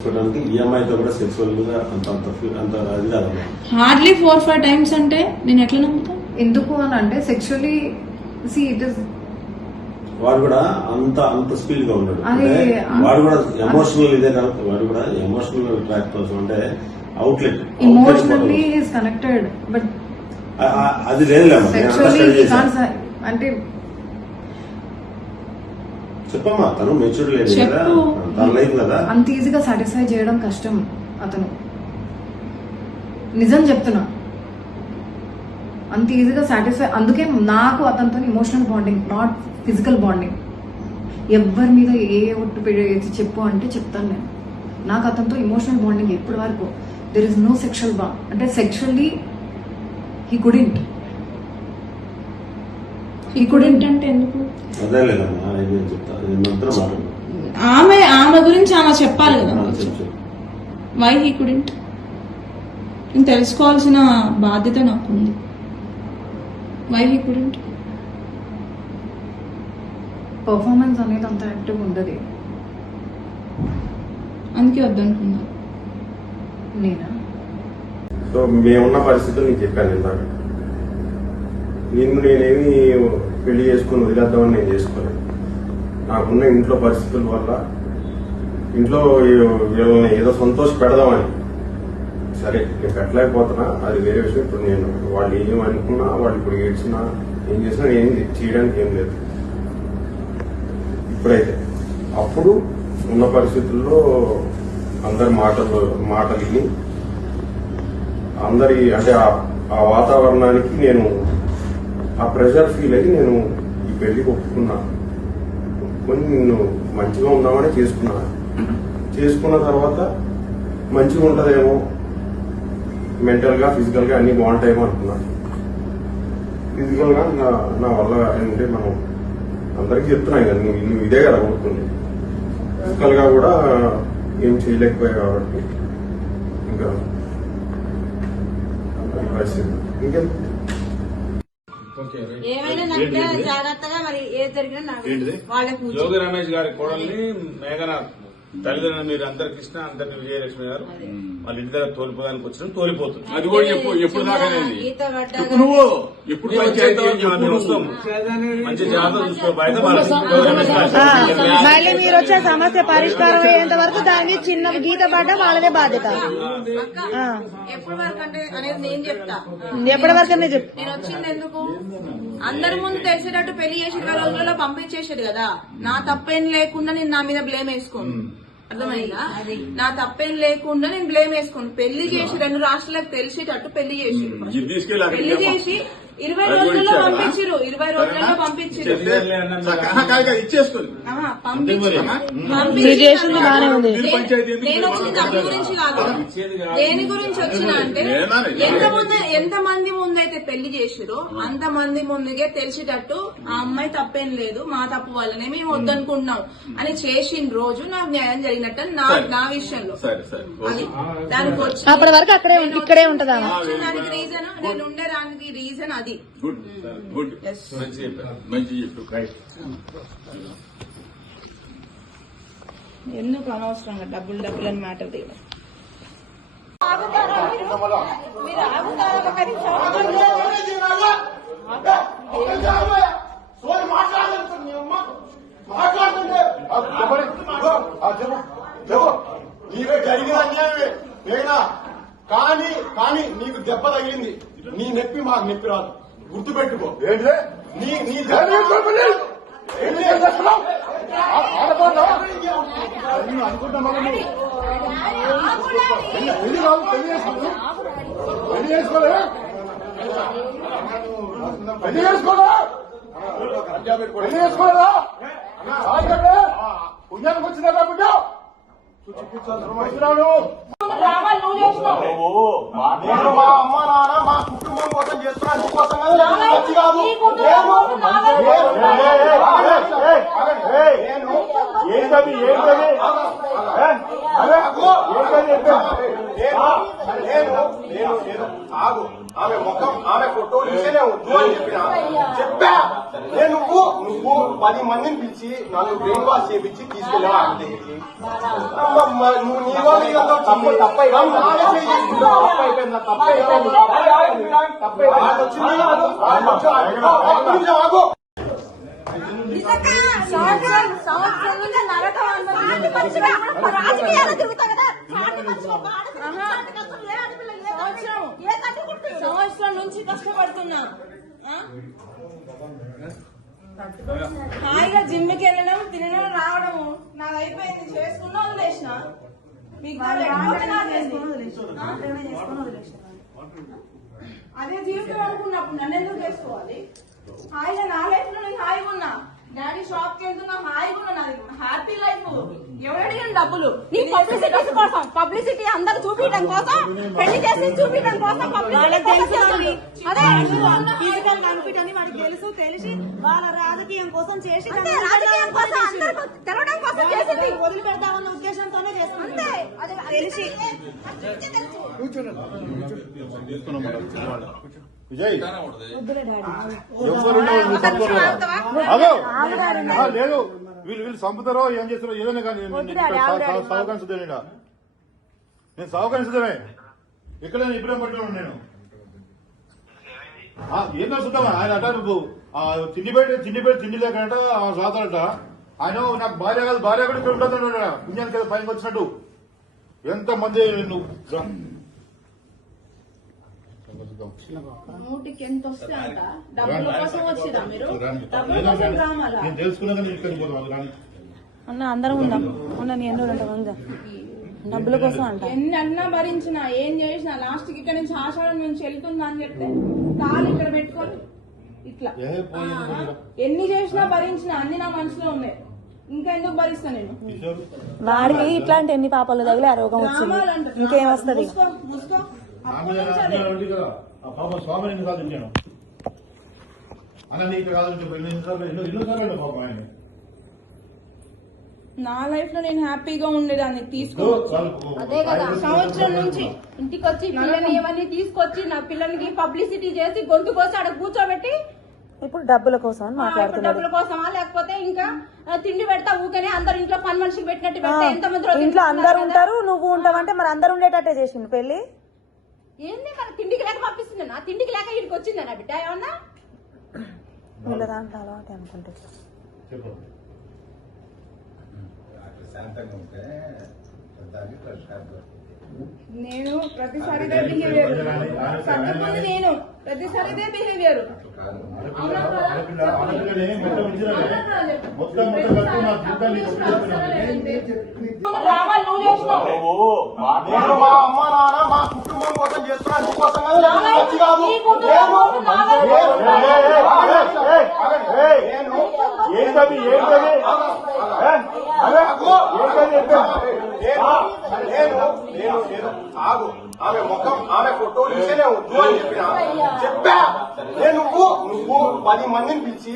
EMI తో కూడా sexual గా అంత అది కాదమ్మా. హార్డ్లీ 4-5 times అంటే నేను ఎట్లా నమ్ముతా? ఎందుకు అని అంటే సెక్షువల్లీ ఇట్ ఇస్ వాడు కూడా అంత స్పీడ్ గా ఉన్నాడు. అది వాడు కూడా ఎమోషనల్ ఇదే కాదు, వాడు కూడా ఎమోషనల్ ట్రాక్ కోసం అంటే outlet emotionally is connected but అది లేదులేమ్మా. సెక్షువల్లీ అంటే చెప్పమ్మా, తను మెచ్యూర్ లేదు కదా, తన లైఫ్ కదా. అంత ఈజీగా సాటిస్ఫై చేయడం కష్టం అతను. నిజం చెప్తున్నా, అంత ఈజీగా సాటిస్ఫై. అందుకే నాకు అతనితో emotional bonding, not physical bonding. ఎవరి మీద ఏ ఒట్టు పెట్టి చెప్పు అంటే చెప్తాను నేను. నాకు అతనితో ఇమోషనల్ బాండింగ్ ఎప్పటి వరకు. There is no sexual bond. అంటే సెక్షువల్లీ హీ కుడెంట్ అంటే ఎందుకు? అదే లేదమ్మా, నేను చెప్తా. ఆమె గురించి ఆమె చెప్పాలి కదా. వై హీ కుడెంట్ నేను తెలుసుకోవాల్సిన బాధ్యత నాకుంది. Why he couldn't? పర్ఫార్మెన్స్ అనేది అంత యాక్టివ్ ఉండదు. అందుకే వద్దనుకున్నా నేనా. సో మేమున్న పరిస్థితులు నీకు చెప్పాను ఇందాక. నేనేమి పెళ్లి చేసుకుని వదిలేద్దామని నేను చేసుకోలేదు. నాకున్న ఇంట్లో పరిస్థితుల వల్ల ఇంట్లో వీళ్ళని ఏదో సంతోష పెడదామని. సరే నేను పెట్టలేకపోతున్నా, అది వేరే విషయం. ఇప్పుడు నేను వాళ్ళు ఏం అనుకున్నా, వాళ్ళు ఇప్పుడు ఏడ్చినా ఏం చేసినా నేను చేయడానికి ఏం లేదు ఇప్పుడైతే. అప్పుడు ఉన్న పరిస్థితుల్లో అందరి మాటలు విని అందరి అంటే ఆ వాతావరణానికి నేను ఆ ప్రెషర్ ఫీల్ అయ్యి నేను ఈ పెళ్లికి ఒప్పుకున్నా. ఒప్పుకొని నేను మంచిగా ఉందామని చేసుకున్న తర్వాత మంచిగా ఉంటుందేమో, మెంటల్ గా ఫిజికల్ గా అన్ని బాగుంటాయేమో అనుకున్నా. ఫిజికల్ గా నా వల్ల అంటే మనం అందరికీ చెప్తున్నాయి కదా, నువ్వు ఇదే కదా కొడుతుంది. ఫిజికల్ గా కూడా ఏం చేయలేకపోయా కాబట్టి ఇంకా పరిస్థితి ఇంకేం. ఏమైనా నచ్చితే జాగ్రత్తగా మరి ఏది జరిగినా నాకు వాళ్ళకి జోగి రమేష్ గారి కోడల్ని మేఘనాథ్ తల్లిదండ్రులు మీరు అందరు కృష్ణ అందరిని విజయలక్ష్మి గారు వాళ్ళ ఇంటి దగ్గర తోలిపోదానికి వచ్చిన తోలిపోతుంది. అది కూడా ఎప్పుడు దాకా నువ్వు ఎప్పుడు వస్తాం మంచి జాగ్రత్త చూసుకో. మళ్ళీ మీరు వచ్చే సమస్య పరిష్కారం అయ్యేంత వరకు దాన్ని చిన్న గీత పడ్డ వాళ్ళదే బాధ్యత. ఎప్పటి వరకు అంటే అనేది నేను చెప్తా. ఎప్పటి వరకు చెప్పు. నేను వచ్చింది ఎందుకు? అందరి ముందు తెలిసేటట్టు పెళ్లి చేసి 20 రోజులలో పంపించేసేది కదా. నా తప్పేం లేకుండా నేను నా మీద బ్లేమ్ వేసుకోను. అర్థమైందా? నా తప్పేం లేకుండా నేను బ్లేమ్ వేసుకోను. పెళ్లి చేసి 2 రాష్ట్రాలకు తెలిసేటట్టు పెళ్లి చేసి 20 రోజుల్లో పంపించారు. 20 రోజుల్లో పంపించారు. నేను వచ్చిన డబ్బు గురించి కాదు, దేని గురించి వచ్చినా అంటే ఎంతమంది ముందైతే పెళ్లి చేసిరో అంతమంది ముందుగా తెలిసేటట్టు ఆ అమ్మాయి తప్పేం లేదు, మా తప్పు వల్లనే మేము వద్దనుకుంటున్నాం అని చేసిన రోజు నాకు న్యాయం జరిగినట్టు నా విషయంలో. అది దానికి వచ్చి అప్పటి వరకు ఇక్కడే ఉంటదా దానికి రీజన్, నేను ఉండేదానికి రీజన్ అది. గుడ్ గుడ్ మంచి చెప్పు. ఎందుకు అనవసరంగా డబ్బులు అని మ్యాటర్ దిగ. నీవే జరిగిన అన్యాయమే మేఘనా. కానీ నీకు దెబ్బ తగిలింది. నీ నొప్పి మాకు నొప్పి రాదు, గుర్తుపెట్టుకో. పుణ్యానికి వచ్చిందా బిడ్డ మా అమ్మ నాన్న మా కుటుంబం కోసం చేస్తున్నా, నీ కోసం కాదు. ఆగు, ఆమె ముఖం ఆమె ఫోటో చూసేనే వద్దు అని చెప్పా. నేను నువ్వు 10 మందిని పిలిచి నన్ను బ్రెయిన్ వాష్ చేపించి తీసుకెళ్ళావా ఆమె దగ్గరికి? నువ్వు నీలో సంవత్సరం నుంచి కష్టపడుతున్నా. హాయిగా జిమ్కి వెళ్ళడం, తినడం, రావడము నాకు అయిపోయింది. చేసుకున్నా వదిలేసిన. మీకు అదే జీవితం అనుకున్నప్పుడు నన్ను ఎందుకు చేసుకోవాలి? హాయిగా నా లైఫ్ లో నేను హాయిగా ఉన్నా. డాడీ షాప్ కి వెళ్తున్నా, హాయిగా ఉన్నా. నాది హ్యాపీ లైఫ్. ఎవరు అడిగిన డబ్బులు? నీ పబ్లిసిటీ కోసం, పబ్లిసిటీ అందరు చూపించడం కోసం, పెళ్లి చేసి చూపించడం కోసం ఫిజికల్ కన్ఫిట్ అని మనకి తెలిసి వాళ్ళ రాజకీయం కోసం చేసి తెలవడం కోసం చేసింది. వదిలిపెడతామన్న ఉద్దేశంతోనే చేస్తుంది. తెలిసి విజయ్ లేదు, వీళ్ళు చంపుతారో ఏం చేస్తారో ఏదైనా కానీ సహకరించదేనా? నేను సహకరించదమే. ఎక్కడైనా ఇబ్బంది పట్టుకున్నాను నేను. ఏం చూద్దామా? ఆయన అట నువ్వు తిండి లేకట సాతాడట. ఆయన నాకు భార్య కాదు, భార్య కూడా ఇక్కడ ఉంటుంది పుణ్యానికి కదా పైకి వచ్చినట్టు. ఎంత మంది నువ్వు నూటికి ఎంత వస్తే అంట. డబ్బుల కోసం వచ్చిరా మీరు? డబ్బుల కోసం రామాలా? నేను తెలుసుకున్నాక అన్న అందరం ఉందాం. నీ ఎన్నో ఉందా డబ్బుల కోసం అంట. ఎన్ని అన్నా భరించినా, ఏం చేసినా లాస్ట్ కి ఇక్కడ నుంచి ఆషాఢం నుంచి వెళ్తుందా అని చెప్తే కాలు ఇక్కడ పెట్టుకొని ఇట్లా ఎన్ని చేసినా భరించినా అన్ని నా మనసులో ఉన్నాయి. ఇంకా ఎందుకు భరిస్తా నేను? వాడికి ఇట్లాంటి ఎన్ని పాపాలు తగిలే రోగం వచ్చింది, ఇంకేం వస్తుంది? ముసుకో పాప స్వామిని కాదు నేను అన్న నీకు కాదు ఎన్నోసార్లు పాపం ఆయన. నా లైఫ్ లో నేను హ్యాపీగా ఉండేదాన్ని. అదే కదా, సంవత్సరం నుంచి ఇంటికి వచ్చి పిల్లని ఇవన్నీ తీసుకొచ్చి నా పిల్లలకి పబ్లిసిటీ చేసి గొంతు కోసం అక్కడ కూర్చోబెట్టి ఇప్పుడు డబ్బుల కోసం మాట్లాడుతున్నారు. డబ్బుల కోసమా లేకపోతే ఇంకా తిండి పెడతా ఊకనే అందరు ఇంట్లో పని మనిషికి పెట్టినట్టు పెడతా. ఎంతమంది ఇంట్లో అందరు ఉంటారు, నువ్వు ఉంటావంటే మరి అందరు ఉండేటట్టే చేసిండు పెళ్లి. ఏంది మరి తిండికి లేక పంపిస్తుంది? నా తిండికి లేక ఇక్కడికి వచ్చిందా నా బిడ్డ? ఏమన్నా వీళ్ళ దాంట్లో అలవాటు అనుకుంటే నేను ప్రతిసారి బిహేవియర్ సర్దుకుంది. నేను ప్రతిసారి బిహేవియర్ మా అమ్మ నాన్న మా కుటుంబం కోసం చేస్తున్నా, నీ కోసం ఆగు. ఆమె ముఖం ఆమె ఫోటో చూసేనే వద్దు అని చెప్పా. నేను నువ్వు 10 మందిని పిలిచి